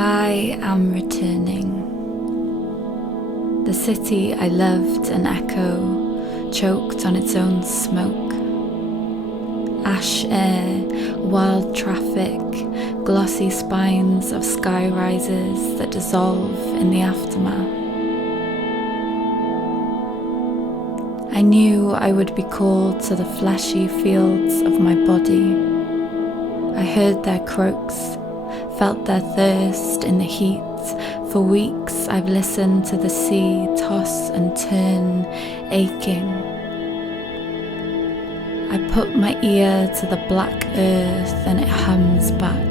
I am returning. The city I loved an echo, choked on its own smoke. Ash air, wild traffic, glossy spines of sky rises that dissolve in the aftermath. I knew I would be called to the fleshy fields of my body. I heard their croaks, felt their thirst in the heat. For weeks I've listened to the sea toss and turn, aching. I put my ear to the black earth and it hums back.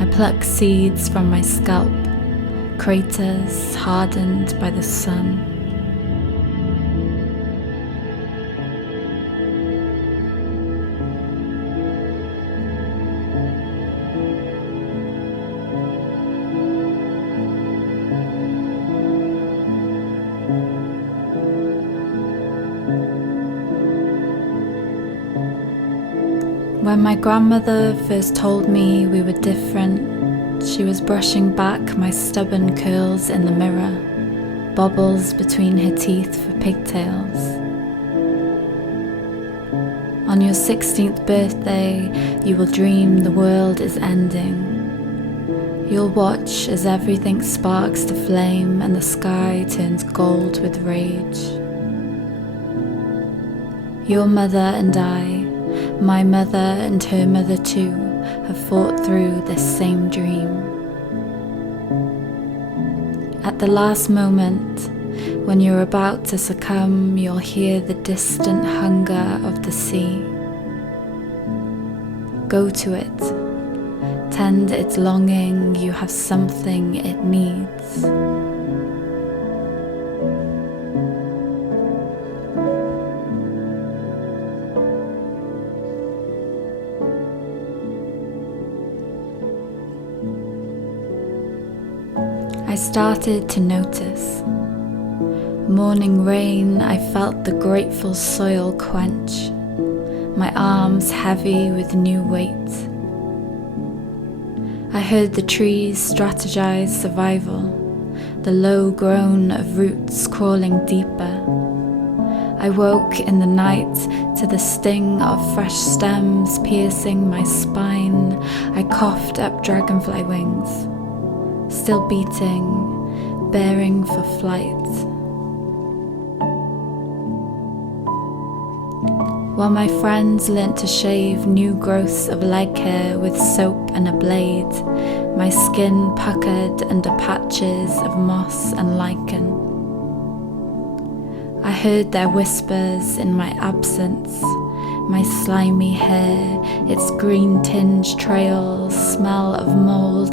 I pluck seeds from my scalp, craters hardened by the sun. When my grandmother first told me we were different, she was brushing back my stubborn curls in the mirror, bobbles between her teeth for pigtails. On your 16th birthday, you will dream the world is ending. You'll watch as everything sparks to flame and the sky turns gold with rage. Your mother and I, my mother and her mother too, have fought through this same dream. At the last moment, when you're about to succumb, you'll hear the distant hunger of the sea. Go to it, tend its longing, you have something it needs. I started to notice. Morning rain, I felt the grateful soil quench, my arms heavy with new weight. I heard the trees strategize survival, the low groan of roots crawling deeper. I woke in the night to the sting of fresh stems piercing my spine. I coughed up dragonfly wings, still beating, bearing for flight. While my friends learnt to shave new growths of leg hair with soap and a blade, my skin puckered under patches of moss and lichen. I heard their whispers in my absence, my slimy hair, its green-tinged trails, smell of mold,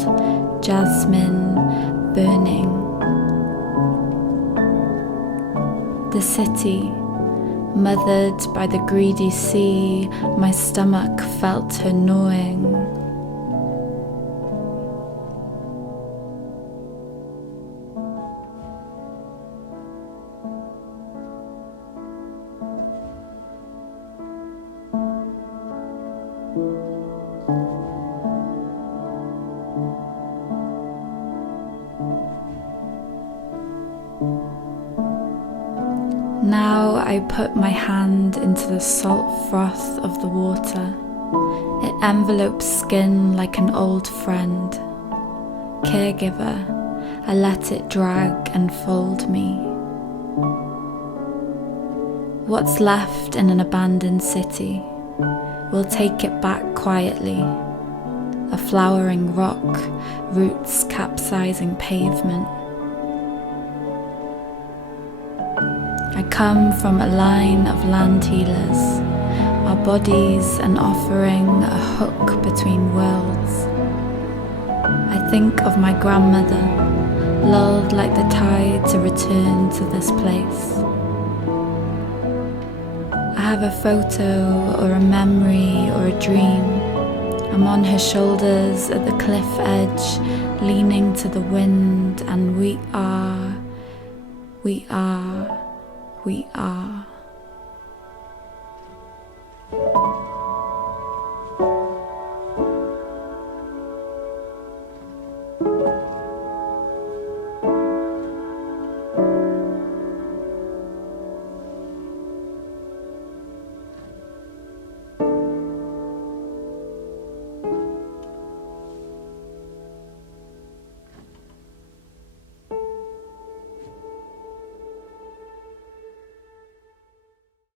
jasmine, burning. The city, mothered by the greedy sea, my stomach felt her gnawing. Now I put my hand into the salt froth of the water. It envelopes skin like an old friend. Caregiver, I let it drag and fold me. What's left in an abandoned city? We'll take it back quietly. A flowering rock, roots capsizing pavement. I come from a line of land healers, our bodies an offering, a hook between worlds. I think of my grandmother, lulled like the tide to return to this place. I have a photo or a memory or a dream. I'm on her shoulders at the cliff edge, leaning to the wind, and we are. We are.